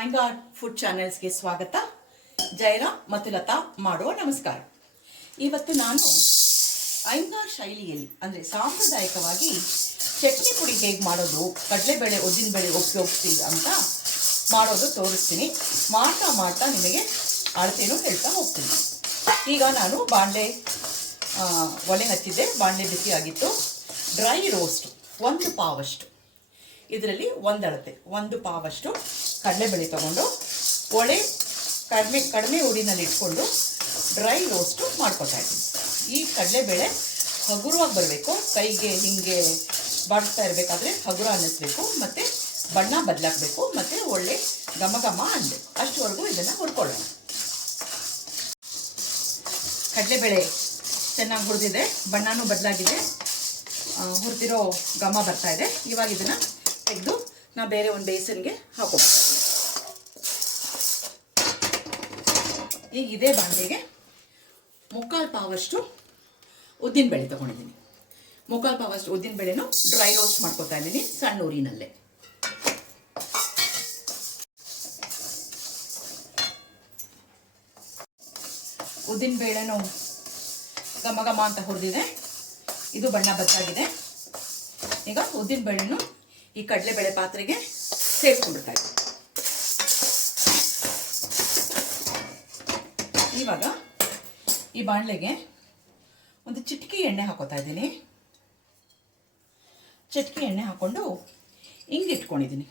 ಐಂಗಾರ್ food ಚಾನೆಲ್ಸ್ಗೆ ಸ್ವಾಗತ. ಜಯರಾಮ್ ಮತ್ತು ಲತಾ ಮಾಡುವ ನಮಸ್ಕಾರ. ಇವತ್ತು ನಾನು ಐಂಗಾರ್ ಶೈಲಿಯಲ್ಲಿ ಅಂದರೆ ಸಾಂಪ್ರದಾಯಿಕವಾಗಿ ಚಟ್ನಿ ಪುಡಿ ಹೇಗೆ ಮಾಡೋದು, ಕಡಲೆಬೇಳೆ ಉದ್ದಿನಬೇಳೆ ಉಪಯೋಗಿಸಿ ಅಂತ ಮಾಡೋದು ತೋರಿಸ್ತೀನಿ. ಮಾಡ್ತಾ ನಿಮಗೆ ಅಳತೆನೂ ಹೇಳ್ತಾ ಹೋಗ್ತೀನಿ. ಈಗ ನಾನು ಒಲೆ ಹಚ್ಚಿದ್ದೆ, ಬಾಣಲೆ ಬಿಸಿಯಾಗಿತ್ತು. ಡ್ರೈ ರೋಸ್ಟ್ 1 ಪಾವಷ್ಟು, ಇದರಲ್ಲಿ ಒಂದು ಪಾವಷ್ಟು ಕಡಲೆಬೇಳೆ ತಗೊಂಡು ಕಡಿಮೆ ಉಡಿನಲ್ಲಿ ಇಟ್ಕೊಂಡು ಡ್ರೈ ರೋಸ್ಟು ಮಾಡ್ಕೊತಾ ಇದ್ದೀನಿ. ಈ ಕಡಲೆಬೇಳೆ ಹಗುರವಾಗಿ ಬರಬೇಕು, ಕೈಗೆ ಹಿಂಗೆ ಬಾಡ್ತಾ ಇರಬೇಕಾದ್ರೆ ಹಗುರ ಅನ್ನಿಸ್ಬೇಕು, ಮತ್ತು ಬಣ್ಣ ಬದಲಾಗಬೇಕು, ಮತ್ತು ಒಳ್ಳೆ ಘಮ ಅನ್ನಬೇಕು. ಅಷ್ಟುವರೆಗೂ ಇದನ್ನು ಹುರ್ಕೊಳ್ಳೋಣ. ಕಡಲೆಬೇಳೆ ಚೆನ್ನಾಗಿ ಹುರಿದಿದೆ, ಬಣ್ಣನೂ ಬದಲಾಗಿದೆ, ಹುರಿದಿರೋ ಘಮ ಬರ್ತಾ ಇದೆ. ಇವಾಗ ಇದನ್ನು ತೆಗೆದು ನಾವು ಬೇರೆ ಒಂದು ಬೇಸನ್ಗೆ ಹಾಕೋಬೇಕು. ಈಗ ಇದೇ ಬಾಣಲೆಗೆ 3/4 ಪಾವಷ್ಟು ಉದ್ದಿನಬೇಳೆ ತೊಗೊಂಡಿದ್ದೀನಿ. 3/4 ಪಾವಷ್ಟು ಉದ್ದಿನಬೇಳೆನೂ ಡ್ರೈ ರೋಸ್ಟ್ ಮಾಡ್ಕೊತಾ ಇದ್ದೀನಿ ಸಣ್ಣ ಊರಿನಲ್ಲೇ. ಉದ್ದಿನಬೇಳೆನೂ ಘಮ ಅಂತ ಹುರಿದಿದೆ, ಇದು ಬಣ್ಣ ಬದಲಾಗಿದೆ. ಈಗ ಉದ್ದಿನಬೇಳೆನೂ ಈ ಕಡಲೆಬೇಳೆ ಪಾತ್ರೆಗೆ ಸೇರಿಸ್ಕೊಂಡ್ಬಿಡ್ತಾ ಇದ್ದೀನಿ. ಇವಾಗ ಈ ಬಾಣಲೆಗೆ ಒಂದು ಚಿಟಿಕೆ ಎಣ್ಣೆ ಹಾಕೋತಾ ಇದ್ದೀನಿ. ಚಿಟಿಕೆ ಎಣ್ಣೆ ಹಾಕ್ಕೊಂಡು ಹಿಂಗೆ ಇಟ್ಕೊಂಡಿದ್ದೀನಿ.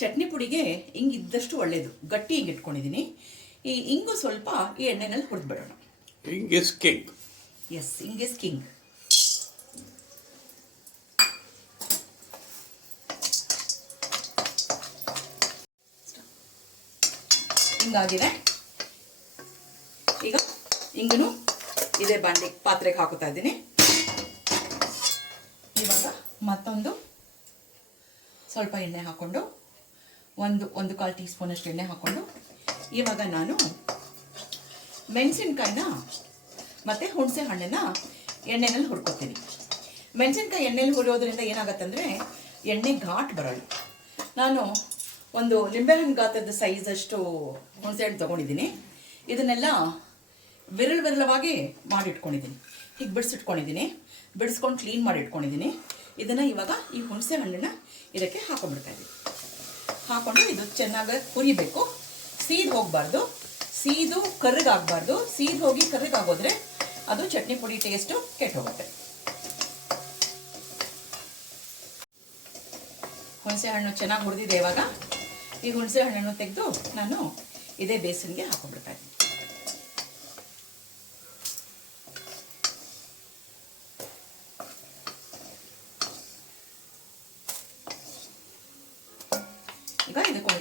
ಚಟ್ನಿ ಪುಡಿಗೆ ಹಿಂಗೆ ಇದ್ದಷ್ಟು ಒಳ್ಳೆಯದು, ಗಟ್ಟಿ ಹಿಂಗೆ ಇಟ್ಕೊಂಡಿದ್ದೀನಿ. ಈ ಹಿಂಗು ಸ್ವಲ್ಪ ಈ ಎಣ್ಣೆನಲ್ಲಿ ಹುರಿದ್ಬಿಡೋಣ. ಹಿಂಗ್ ಇಸ್ ಕಿಂಗ್. ಎಸ್, ಹಿಂಗ್ ಇಸ್ ಕಿಂಗ್. ಹಿಂಗಾಗಿದೆ. ಈಗ ಹಿಂಗನು ಇದೇ ಪಾತ್ರೆಗೆ ಹಾಕೋತಾ ಇದ್ದೀನಿ. ಇವಾಗ ಮತ್ತೊಂದು ಸ್ವಲ್ಪ ಎಣ್ಣೆ ಹಾಕ್ಕೊಂಡು ಒಂದು 1/4 ಟೀ ಸ್ಪೂನಷ್ಟು ಎಣ್ಣೆ ಹಾಕ್ಕೊಂಡು ಇವಾಗ ನಾನು ಮೆಣಸಿನ್ಕಾಯಿನ ಮತ್ತು ಹುಣಸೆ ಹಣ್ಣನ್ನು ಎಣ್ಣೆನಲ್ಲಿ ಹುರ್ಕೊತೀನಿ. ಮೆಣಸಿನ್ಕಾಯಿ ಎಣ್ಣೆಲಿ ಹುರಿಯೋದ್ರಿಂದ ಏನಾಗತ್ತಂದರೆ ಎಣ್ಣೆ ಘಾಟ್ ಬರೋಲ್ಲ. ನಾನು ಒಂದು ನಿಂಬೆಹಣ್ಣು ಗಾತ್ರದ ಸೈಜಷ್ಟು ಹುಣಸೆ ಹಣ್ಣು ತೊಗೊಂಡಿದ್ದೀನಿ. ಇದನ್ನೆಲ್ಲ ವಿರಳವಾಗಿ ಮಾಡಿಟ್ಕೊಂಡಿದ್ದೀನಿ. ಹೀಗೆ ಬಿಡಿಸಿಟ್ಕೊಂಡಿದ್ದೀನಿ, ಬಿಡಿಸ್ಕೊಂಡು ಕ್ಲೀನ್ ಮಾಡಿ ಇಟ್ಕೊಂಡಿದ್ದೀನಿ. ಇದನ್ನು ಇವಾಗ ಈ ಹುಣಸೆ ಹಣ್ಣನ್ನು ಇದಕ್ಕೆ ಹಾಕೊಂಡ್ಬಿಡ್ತಾ ಇದ್ದೀನಿ. ಹಾಕ್ಕೊಂಡು ಇದು ಚೆನ್ನಾಗಿ ಹುರಿಬೇಕು, ಸೀದು ಹೋಗಬಾರ್ದು, ಸೀದು ಕರ್ರಗಾಗಬಾರ್ದು. ಸೀದು ಹೋಗಿ ಕರ್ರಗಾಗೋದ್ರೆ ಅದು ಚಟ್ನಿ ಪುಡಿ ಟೇಸ್ಟು ಕೆಟ್ಟು ಹೋಗುತ್ತೆ. ಹುಣಸೆ ಹಣ್ಣು ಚೆನ್ನಾಗಿ ಹುರಿದಿದೆ. ಇವಾಗ ಈ ಹುಣಸೆ ಹಣ್ಣನ್ನು ತೆಗೆದು ನಾನು ಇದೇ ಬೇಸನ್ಗೆ ಹಾಕೊಂಡ್ಬಿಡ್ತಾ ಇದ್ದೀನಿ.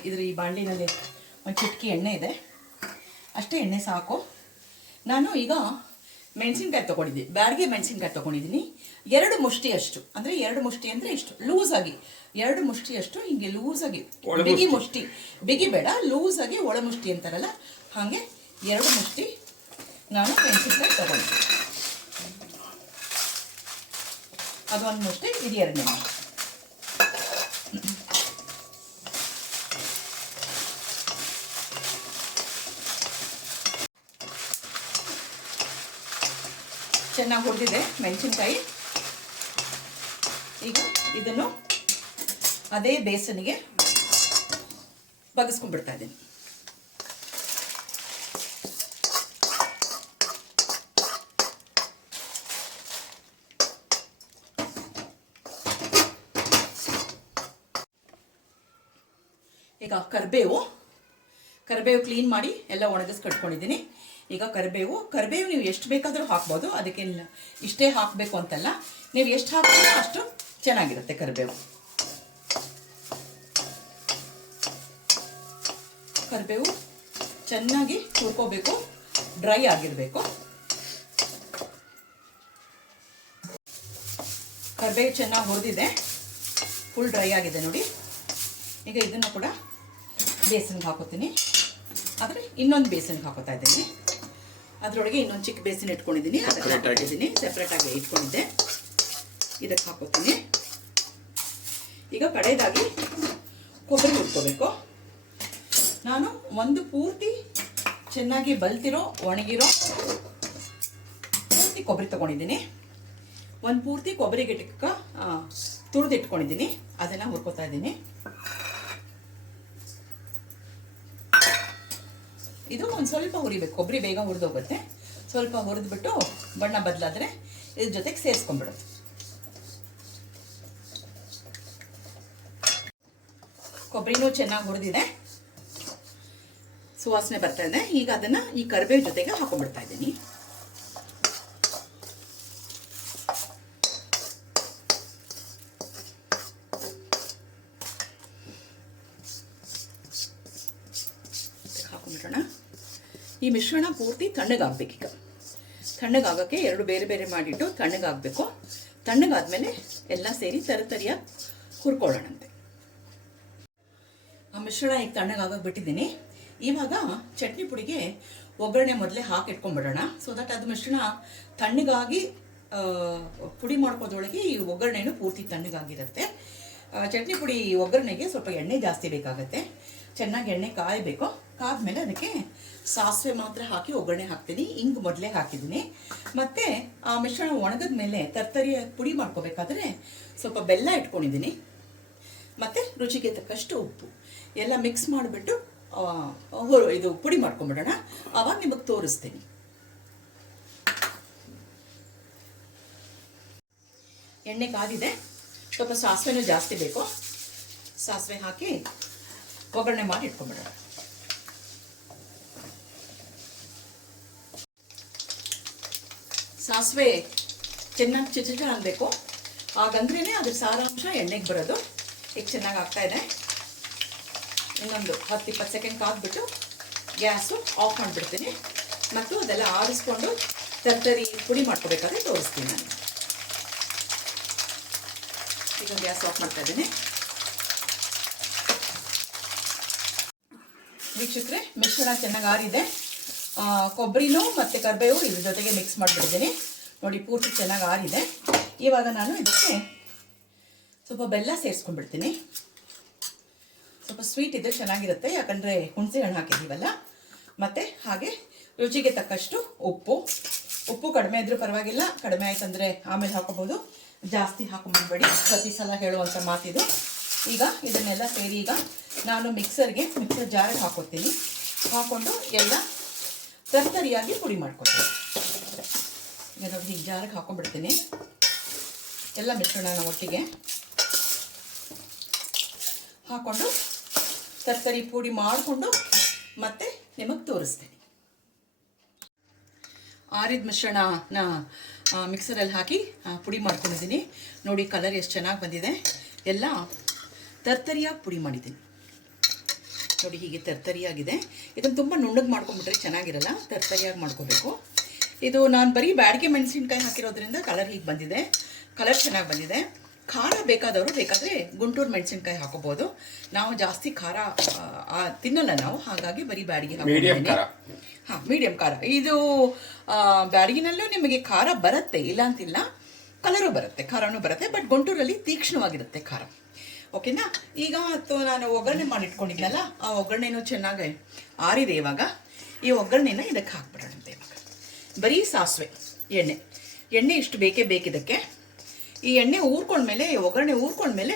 ಈಗ ಈ ಬಾಣಲಿನಲ್ಲಿ ಒಂದು ಚಿಟಕಿ ಎಣ್ಣೆ ಇದೆ, ಅಷ್ಟೇ ಎಣ್ಣೆ ಸಾಕು. ನಾನು ಈಗ ಮೆಣಸಿನ್ಕಾಯಿ ತೊಗೊಂಡಿದ್ದೀನಿ, ಬ್ಯಾಡಿಗೆ ಮೆಣಸಿನ್ಕಾಯಿ ತೊಗೊಂಡಿದ್ದೀನಿ. 2 ಮುಷ್ಟಿಯಷ್ಟು, ಅಂದರೆ 2 ಮುಷ್ಟಿ ಅಂದರೆ ಇಷ್ಟು ಲೂಸಾಗಿ 2 ಮುಷ್ಟಿಯಷ್ಟು ಹಿಂಗೆ ಲೂಸಾಗಿ, ಬಿಗಿ ಮುಷ್ಟಿ, ಬಿಗಿ ಬೇಡ, ಲೂಸಾಗಿ ಒಳ ಮುಷ್ಟಿ ಅಂತಾರಲ್ಲ ಹಾಗೆ 2 ಮುಷ್ಟಿ ನಾನು ಮೆಣಸಿನ್ಕಾಯಿ ತೊಗೊಂಡಿದ್ದೀನಿ. ಅದೊಂದು ಮುಷ್ಟಿ, ಇದು 2ನೇ ಮುಷ್ಟಿ. ಚೆನ್ನಾಗಿ ಹುರಿದಿದೆ ಮೆಣಸಿನ್ಕಾಯಿ. ಈಗ ಇದನ್ನು ಅದೇ ಬೇಸನಿಗೆ ಬಗ್ಗಿಸ್ಕೊಂಡ್ಬಿಡ್ತಾ ಇದ್ದೀನಿ. ಈಗ ಕರಿಬೇವು ಕ್ಲೀನ್ ಮಾಡಿ ಎಲ್ಲ ಒಣಗಿಸಿ ಕಟ್ಕೊಂಡಿದ್ದೀನಿ. ಈಗ ಕರಿಬೇವು ನೀವು ಎಷ್ಟು ಬೇಕಾದರೂ ಹಾಕ್ಬೋದು, ಅದಕ್ಕೆ ಇಷ್ಟೇ ಹಾಕಬೇಕು ಅಂತಲ್ಲ, ನೀವು ಎಷ್ಟು ಹಾಕ್ತೀರೋ ಅಷ್ಟು ಚೆನ್ನಾಗಿರುತ್ತೆ. ಕರಿಬೇವು ಚೆನ್ನಾಗಿ ಹುರ್ಕೋಬೇಕು, ಡ್ರೈ ಆಗಿರಬೇಕು. ಕರಿಬೇವು ಚೆನ್ನಾಗಿ ಹುರಿದಿದೆ, ಫುಲ್ ಡ್ರೈ ಆಗಿದೆ ನೋಡಿ. ಈಗ ಇದನ್ನು ಕೂಡ ಬೇಸನ್ಗೆ ಹಾಕೋತೀನಿ. ಆದರೆ ಇನ್ನೊಂದು ಬೇಸನ್ಗೆ ಹಾಕೋತಾ ಇದ್ದೀನಿ. ಅದರೊಳಗೆ ಇನ್ನೊಂದು ಚಿಕ್ಕ ಬೇಸನ್ ಇಟ್ಕೊಂಡಿದ್ದೀನಿ, ಅದಕ್ಕೆ ಹಾಕಿದ್ದೀನಿ, ಸೆಪ್ರೇಟಾಗಿ ಇಟ್ಕೊಂಡಿದ್ದೆ. ಇದಕ್ಕೆ ಹಾಕೋತೀನಿ. ಈಗ ಕಡೆಯದಾಗಿ ಕೊಬ್ಬರಿ ಹುರ್ಕೋಬೇಕು. ನಾನು ಒಂದು ಪೂರ್ತಿ ಚೆನ್ನಾಗಿ ಬಲ್ತಿರೋ ಒಣಗಿರೋ ಪೂರ್ತಿ ಕೊಬ್ಬರಿ ತೊಗೊಂಡಿದ್ದೀನಿ. ಒಂದು ಪೂರ್ತಿ ಕೊಬ್ಬರಿ ಗಿಟಕ ತುರಿದಿಟ್ಕೊಂಡಿದ್ದೀನಿ, ಅದನ್ನು ಹುರ್ಕೋತಾ ಇದ್ದೀನಿ. ಇದು ಒಂದು ಸ್ವಲ್ಪ ಹುರಿಬೇಕು, ಕೊಬ್ಬರಿ ಬೇಗ ಹುರಿದೋಗುತ್ತೆ. ಸ್ವಲ್ಪ ಹುರಿದ್ಬಿಟ್ಟು ಬಣ್ಣ ಬದಲಾದರೆ ಇದ್ರ ಜೊತೆಗೆ ಸೇರಿಸ್ಕೊಂಡ್ಬಿಡೋದು. ಕೊಬ್ಬರಿನೂ ಚೆನ್ನಾಗಿ ಹುರಿದಿದೆ, ಸುವಾಸನೆ ಬರ್ತಾ ಇದೆ. ಈಗ ಅದನ್ನು ಈ ಕರಿಬೇವು ಜೊತೆಗೆ ಹಾಕೊಂಡ್ಬಿಡ್ತಾ ಇದ್ದೀನಿ. ಹಾಕೊಂಡ್ಬಿಡೋಣ. ಈ ಮಿಶ್ರಣ ಪೂರ್ತಿ ತಣ್ಣಗಾಗಬೇಕೀಗ. ತಣ್ಣಗಾಗೋಕ್ಕೆ ಎರಡು ಬೇರೆ ಬೇರೆ ಮಾಡಿಟ್ಟು ತಣ್ಣಗಾಗಬೇಕು. ತಣ್ಣಗಾದ್ಮೇಲೆ ಎಲ್ಲ ಸೇರಿ ತರಿಯಾಗಿ ಹುರ್ಕೊಳ್ಳೋಣಂತೆ. ಆ ಮಿಶ್ರಣ ಈಗ ತಣ್ಣಗಾಗಕ್ಕೆ ಬಿಟ್ಟಿದ್ದೀನಿ. ಇವಾಗ ಚಟ್ನಿ ಪುಡಿಗೆ ಒಗ್ಗರಣೆ ಮೊದಲೇ ಹಾಕಿಟ್ಕೊಂಡ್ಬಿಡೋಣ. ಸೊ ದಟ್ ಅದು ಮಿಶ್ರಣ ತಣ್ಣಗಾಗಿ ಪುಡಿ ಮಾಡ್ಕೋದ್ರೊಳಗೆ ಈ ಒಗ್ಗರಣೆನೂ ಪೂರ್ತಿ ತಣ್ಣಗಾಗಿರುತ್ತೆ. ಚಟ್ನಿ ಪುಡಿ ಒಗ್ಗರಣೆಗೆ ಸ್ವಲ್ಪ ಎಣ್ಣೆ ಜಾಸ್ತಿ ಬೇಕಾಗುತ್ತೆ. ಚೆನ್ನಾಗಿ ಎಣ್ಣೆ ಕಾಯಬೇಕು. ಕಾದ್ಮೇಲೆ ಅದಕ್ಕೆ ಸಾಸಿವೆ ಮಾತ್ರ ಹಾಕಿ ಒಗ್ಗರಣೆ ಹಾಕ್ತೀನಿ. ಇಂಗು ಮೊದಲೇ ಹಾಕಿದ್ದೀನಿ. ಮತ್ತು ಆ ಮಿಶ್ರಣ ಒಣಗಿದ ಮೇಲೆ ತರ್ತರಿಯ ಪುಡಿ ಮಾಡ್ಕೋಬೇಕಾದ್ರೆ ಸ್ವಲ್ಪ ಬೆಲ್ಲ ಇಟ್ಕೊಂಡಿದ್ದೀನಿ. ಮತ್ತು ರುಚಿಗೆ ತಕ್ಕಷ್ಟು ಉಪ್ಪು ಎಲ್ಲ ಮಿಕ್ಸ್ ಮಾಡಿಬಿಟ್ಟು ಇದು ಪುಡಿ ಮಾಡ್ಕೊಂಬಿಡೋಣ. ಆವಾಗ ನಿಮಗೆ ತೋರಿಸ್ತೀನಿ. ಎಣ್ಣೆ ಕಾದಿದೆ, ಸ್ವಲ್ಪ ಸಾಸಿವೆನೂ ಜಾಸ್ತಿ ಬೇಕು. ಸಾಸಿವೆ ಹಾಕಿ ಒಗ್ಗರಣೆ ಮಾಡಿ ಇಟ್ಕೊಂಬಿಡೋಣ. ಸಾಸಿವೆ ಚೆನ್ನಾಗಿ ಚಿಟ ಆಗಬೇಕು, ಹಾಗಂದ್ರೇ ಅದ್ರ ಸಾರಾಂಶ ಎಣ್ಣೆಗೆ ಬರೋದು. ಈಗ ಚೆನ್ನಾಗಿ ಆಗ್ತಾ ಇದೆ. ಇನ್ನೊಂದು 10-20 ಸೆಕೆಂಡ್ ಕಾದ್ಬಿಟ್ಟು ಗ್ಯಾಸು ಆಫ್ ಮಾಡಿಬಿಡ್ತೀನಿ. ಮತ್ತು ಅದೆಲ್ಲ ಆರಿಸ್ಕೊಂಡು ತರ್ತರಿ ಪುಡಿ ಮಾಡ್ಕೋಬೇಕಾದ್ರೆ ತೋರಿಸ್ತೀನಿ ನಾನು. ಈಗ ಗ್ಯಾಸ್ ಆಫ್ ಮಾಡ್ತಾ ಇದ್ದೀನಿ. ವೀಕ್ಷಕರೇ, ಮಿಶ್ರಣ ಚೆನ್ನಾಗಿ ಆರಿದೆ. ಕೊಬ್ಬರಿನೂ ಮತ್ತು ಕರಿಬೇವು ಇದ್ರ ಜೊತೆಗೆ ಮಿಕ್ಸ್ ಮಾಡಿಬಿಡ್ತೀನಿ. ನೋಡಿ, ಪೂರ್ತಿ ಚೆನ್ನಾಗಿ ಆರಿದೆ. ಇವಾಗ ನಾನು ಇದಕ್ಕೆ ಸ್ವಲ್ಪ ಬೆಲ್ಲ ಸೇರಿಸ್ಕೊಂಡ್ಬಿಡ್ತೀನಿ. ಸ್ವಲ್ಪ ಸ್ವೀಟ್ ಇದ್ದರೆ ಚೆನ್ನಾಗಿರುತ್ತೆ, ಯಾಕಂದರೆ ಹುಣಸೆ ಹಣ್ಣು ಹಾಕಿದ್ದೀವಲ್ಲ. ಮತ್ತು ಹಾಗೆ ರುಚಿಗೆ ತಕ್ಕಷ್ಟು ಉಪ್ಪು ಕಡಿಮೆ ಇದ್ರೂ ಪರವಾಗಿಲ್ಲ, ಕಡಿಮೆ ಆಯ್ತಂದರೆ ಆಮೇಲೆ ಹಾಕೋಬೋದು. ಜಾಸ್ತಿ ಹಾಕೊಂಡ್ಬಿಡ್ಬೇಡಿ, ಪ್ರತಿ ಸಲ ಹೇಳುವಂಥ ಮಾತಿದು. ಈಗ ಇದನ್ನೆಲ್ಲ ಸೇರಿ ಈಗ ನಾನು ಮಿಕ್ಸರ್ ಜಾರಿಗೆ ಹಾಕೋತೀನಿ. ಹಾಕ್ಕೊಂಡು ಎಲ್ಲ ತರ್ತರಿಯಾಗಿ ಪುಡಿ ಮಾಡ್ಕೊತೀನಿ. ಈಗ ನೋಡಿ, ಈಗ ಜಾರಿಗೆ ಹಾಕೊಂಡ್ಬಿಡ್ತೀನಿ ಎಲ್ಲ ಮಿಶ್ರಣನ ಒಟ್ಟಿಗೆ ಹಾಕ್ಕೊಂಡು ತರ್ತರಿ ಪುಡಿ ಮಾಡಿಕೊಂಡು ಮತ್ತೆ ನಿಮಗೆ ತೋರಿಸ್ತೀನಿ. ಆರಿದ ಮಿಶ್ರಣನ ಮಿಕ್ಸರಲ್ಲಿ ಹಾಕಿ ಪುಡಿ ಮಾಡ್ಕೊಂಡಿದ್ದೀನಿ. ನೋಡಿ, ಕಲರ್ ಎಷ್ಟು ಚೆನ್ನಾಗಿ ಬಂದಿದೆ. ಎಲ್ಲ ತರ್ತರಿಯಾಗಿ ಪುಡಿ ಮಾಡಿದ್ದೀನಿ. ನೋಡಿ, ಹೀಗೆ ತರ್ತರಿಯಾಗಿದೆ. ಇದನ್ನು ತುಂಬ ನುಣ್ಣಗೆ ಮಾಡ್ಕೊಂಡ್ಬಿಟ್ರೆ ಚೆನ್ನಾಗಿರಲ್ಲ, ತರ್ತರಿಯಾಗಿ ಮಾಡ್ಕೋಬೇಕು. ಇದು ನಾನು ಬರೀ ಬ್ಯಾಡಿಗೆ ಮೆಣಸಿನ್ಕಾಯಿ ಹಾಕಿರೋದ್ರಿಂದ ಕಲರ್ ಹೀಗೆ ಬಂದಿದೆ. ಕಲರ್ ಚೆನ್ನಾಗಿ ಬಂದಿದೆ. ಖಾರ ಬೇಕಾದರೆ ಗುಂಟೂರು ಮೆಣಸಿನ್ಕಾಯಿ ಹಾಕೋಬೋದು. ನಾವು ಜಾಸ್ತಿ ಖಾರ ತಿನ್ನಲ್ಲ ನಾವು, ಹಾಗಾಗಿ ಬರೀ ಬ್ಯಾಡಿಗೆ ಹಾಕಿದ್ದೀನಿ. ಹಾಂ, ಮೀಡಿಯಮ್ ಖಾರ. ಇದು ಬ್ಯಾಡಿಗಿನಲ್ಲೂ ನಿಮಗೆ ಖಾರ ಬರುತ್ತೆ, ಇಲ್ಲ ಅಂತಿಲ್ಲ. ಕಲರು ಬರುತ್ತೆ, ಖಾರನೂ ಬರುತ್ತೆ. ಬಟ್ ಗುಂಟೂರಲ್ಲಿ ತೀಕ್ಷ್ಣವಾಗಿರುತ್ತೆ ಖಾರ. ಓಕೆನಾ? ಈಗ ನಾನು ಒಗ್ಗರಣೆ ಮಾಡಿಟ್ಕೊಂಡಿದ್ನಲ್ಲ, ಆ ಒಗ್ಗರಣೆನೂ ಚೆನ್ನಾಗಿ ಆರಿದೆ. ಇವಾಗ ಈ ಒಗ್ಗರಣೆನ ಇದಕ್ಕೆ ಹಾಕ್ಬಿಡೋಣಂತೆ. ಇವಾಗ ಬರೀ ಸಾಸಿವೆ, ಎಣ್ಣೆ ಇಷ್ಟು ಬೇಕಿದ್ದಕ್ಕೆ. ಈ ಎಣ್ಣೆ ಊರ್ಕೊಂಡ್ಮೇಲೆ, ಒಗ್ಗರಣೆ ಊರ್ಕೊಂಡ್ಮೇಲೆ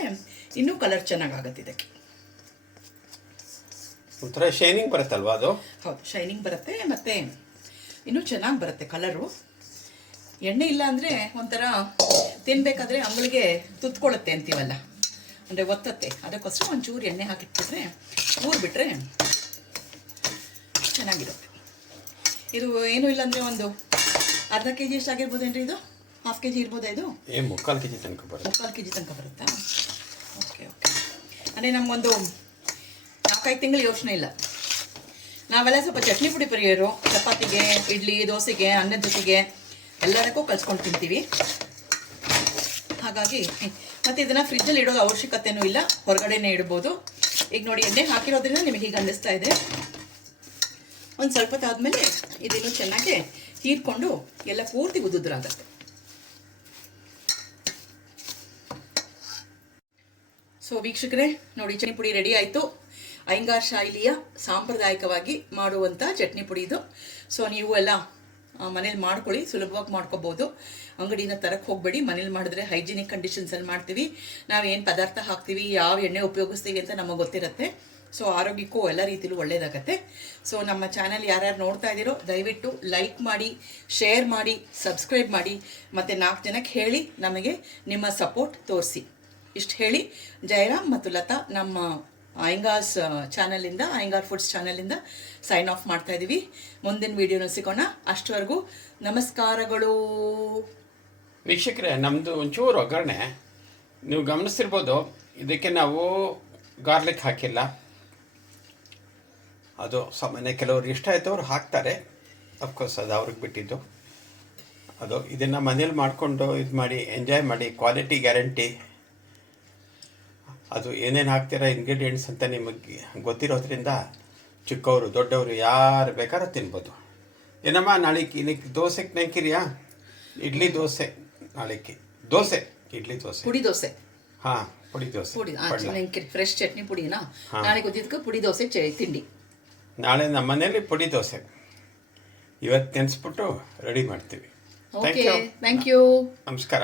ಇನ್ನೂ ಕಲರ್ ಚೆನ್ನಾಗಾಗತ್ತೆ. ಇದಕ್ಕೆ ಒಂಥರ ಶೈನಿಂಗ್ ಬರುತ್ತಲ್ವಾ ಅದು? ಹೌದು, ಶೈನಿಂಗ್ ಬರುತ್ತೆ. ಮತ್ತು ಇನ್ನೂ ಚೆನ್ನಾಗಿ ಬರುತ್ತೆ ಕಲರು. ಎಣ್ಣೆ ಇಲ್ಲ ಅಂದರೆ ಒಂಥರ ತಿನ್ನಬೇಕಾದ್ರೆ ಅಂಗಳಿಗೆ ತುತ್ಕೊಳ್ಳುತ್ತೆ ಅಂತೀವಲ್ಲ, ಅಂದರೆ ಒತ್ತತ್ತೆ. ಅದಕ್ಕೋಸ್ಕರ ಒಂಚೂರು ಎಣ್ಣೆ ಹಾಕಿಟ್ಬಿಟ್ರೆ, ಊರ್ಬಿಟ್ರೆ ಚೆನ್ನಾಗಿರುತ್ತೆ. ಇದು ಏನೂ ಇಲ್ಲಾಂದರೆ ಒಂದು ಅರ್ಧ kg ಎಷ್ಟು ಆಗಿರ್ಬೋದೇನ್ರಿ? ಇದು ½ kg ಇರ್ಬೋದಾ? ಇದು 3/4 kg ತನಕ ಬರುತ್ತೆ. 3/4 kg ತನಕ ಬರುತ್ತಾ? ಓಕೆ. ಅಂದರೆ ನಮಗೊಂದು 4-5 ತಿಂಗಳು ಯೋಚನೆ ಇಲ್ಲ. ನಾವೆಲ್ಲ ಸ್ವಲ್ಪ ಚಟ್ನಿ ಪುಡಿ ಪ್ರಿಯರು. ಚಪಾತಿಗೆ, ಇಡ್ಲಿ, ದೋಸೆಗೆ, ಅನ್ನದ ಜೊತೆಗೆ ಎಲ್ಲದಕ್ಕೂ ಕಲ್ಸ್ಕೊಂಡು ತಿಂತೀವಿ. ಹಾಗಾಗಿ ಮತ್ತು ಇದನ್ನು ಫ್ರಿಜ್ಜಲ್ಲಿ ಇಡೋದು ಅವಶ್ಯಕತೆಯೂ ಇಲ್ಲ, ಹೊರಗಡೆನೇ ಇಡ್ಬೋದು. ಈಗ ನೋಡಿ, ಎಣ್ಣೆ ಹಾಕಿರೋದ್ರಿಂದ ನಿಮಗೆ ಹೀಗೆ ಅನ್ನಿಸ್ತಾ ಇದೆ. ಒಂದು ಸ್ವಲ್ಪ ಹೊತ್ತಾದಮೇಲೆ ಇದನ್ನು ಚೆನ್ನಾಗಿ ಹೀರ್ಕೊಂಡು ಎಲ್ಲ ಪೂರ್ತಿ ಉದುದ್ರಾಗತ್ತೆ. ಸೊ ವೀಕ್ಷಕರೇ, ನೋಡಿ, ಚಟ್ನಿ ಪುಡಿ ರೆಡಿ ಆಯಿತು. ಅಯ್ಯಂಗಾರ್ ಶೈಲಿಯ ಸಾಂಪ್ರದಾಯಿಕವಾಗಿ ಮಾಡುವಂಥ ಚಟ್ನಿ ಪುಡಿ ಇದು. ಸೊ ನೀವು ಎಲ್ಲ ಮನೇಲಿ ಮಾಡ್ಕೊಳ್ಳಿ, ಸುಲಭವಾಗಿ ಮಾಡ್ಕೋಬೋದು. ಅಂಗಡಿನ ತರಕ್ಕೆ ಹೋಗಬೇಡಿ, ಮನೇಲಿ ಮಾಡಿದ್ರೆ ಹೈಜಿನಿಕ್ ಕಂಡೀಷನ್ಸಲ್ಲಿ ಮಾಡ್ತೀವಿ. ನಾವೇನು ಪದಾರ್ಥ ಹಾಕ್ತೀವಿ, ಯಾವ ಎಣ್ಣೆ ಉಪಯೋಗಿಸ್ತೀವಿ ಅಂತ ನಮಗೆ ಗೊತ್ತಿರುತ್ತೆ. ಸೊ ಆರೋಗ್ಯಕ್ಕೂ ಎಲ್ಲ ರೀತಿಲೂ ಒಳ್ಳೆಯದಾಗತ್ತೆ. ಸೊ ನಮ್ಮ ಚಾನಲ್ ಯಾರ್ಯಾರು ನೋಡ್ತಾ ಇದ್ದೀರೋ ದಯವಿಟ್ಟು ಲೈಕ್ ಮಾಡಿ, ಶೇರ್ ಮಾಡಿ, ಸಬ್ಸ್ಕ್ರೈಬ್ ಮಾಡಿ, ಮತ್ತು 4 ಜನಕ್ಕೆ ಹೇಳಿ ನಮಗೆ ನಿಮ್ಮ ಸಪೋರ್ಟ್ ತೋರಿಸಿ. ಇಷ್ಟು ಹೇಳಿ ಜಯರಾಮ್ ಮತ್ತು ಲತಾ ನಮ್ಮ ಅಯ್ಯಂಗಾರ್ಸ್ ಚಾನಲಿಂದ, ಅಯ್ಯಂಗಾರ್ ಫುಡ್ಸ್ ಚಾನಲಿಂದ ಸೈನ್ ಆಫ್ ಮಾಡ್ತಾ ಇದ್ದೀವಿ. ಮುಂದಿನ ವೀಡಿಯೋನ ಸಿಗೋಣ. ಅಷ್ಟವರೆಗೂ ನಮಸ್ಕಾರಗಳು. ವೀಕ್ಷಕರೇ, ನಮ್ಮದು ಒಂಚೂರು ಒಗ್ಗರಣೆ ನೀವು ಗಮನಿಸ್ತಿರ್ಬೋದು. ಇದಕ್ಕೆ ನಾವು ಗಾರ್ಲಿಕ್ ಹಾಕಿಲ್ಲ. ಅದು ಸಾಮಾನ್ಯ ಕೆಲವರು ಇಷ್ಟ ಆಯ್ತವ್ರು ಹಾಕ್ತಾರೆ. ಅಫ್ಕೋರ್ಸ್ ಅದು ಅವ್ರಿಗೆ ಬಿಟ್ಟಿದ್ದು. ಅದು ಇದನ್ನು ಮನೇಲಿ ಮಾಡಿಕೊಂಡು ಇದು ಮಾಡಿ ಎಂಜಾಯ್ ಮಾಡಿ. Quality guarantee. ಅದು ಏನೇನು ಹಾಕ್ತೀರಾ ಇಂಗ್ರೀಡಿಯೆಂಟ್ಸ್ ಅಂತ ನಿಮಗೆ ಗೊತ್ತಿರೋದ್ರಿಂದ ಚಿಕ್ಕವರು ದೊಡ್ಡವರು ಯಾರು ಬೇಕಾದ್ರೂ ತಿನ್ಬೋದು. ಏನಮ್ಮ ನಾಳೆಗೆ ಇದಕ್ಕೆ ದೋಸೆಗೆ ನೆಂಕಿರಿಯಾ? ಇಡ್ಲಿ ದೋಸೆ ನಾಳೆಗೆ. ದೋಸೆ ಇಡ್ಲಿ ದೋಸೆ, ಪುಡಿ ದೋಸೆ. ಹಾಂ, ಪುಡಿ ದೋಸೆ, ಪುಡಿ ಫ್ರೆಶ್ ಚಟ್ನಿ ಪುಡಿನಾ? ನಾಳೆ ಗೊತ್ತಿದ್ದಕ್ಕೆ ಪುಡಿ ದೋಸೆ ತಿಂಡಿ. ನಾಳೆ ನಮ್ಮ ಮನೇಲಿ ಪುಡಿ ದೋಸೆ ಇವತ್ತು ನೆನೆಸ್ಬಿಟ್ಟು ರೆಡಿ ಮಾಡ್ತೀವಿ. Thank you. ನಮಸ್ಕಾರ.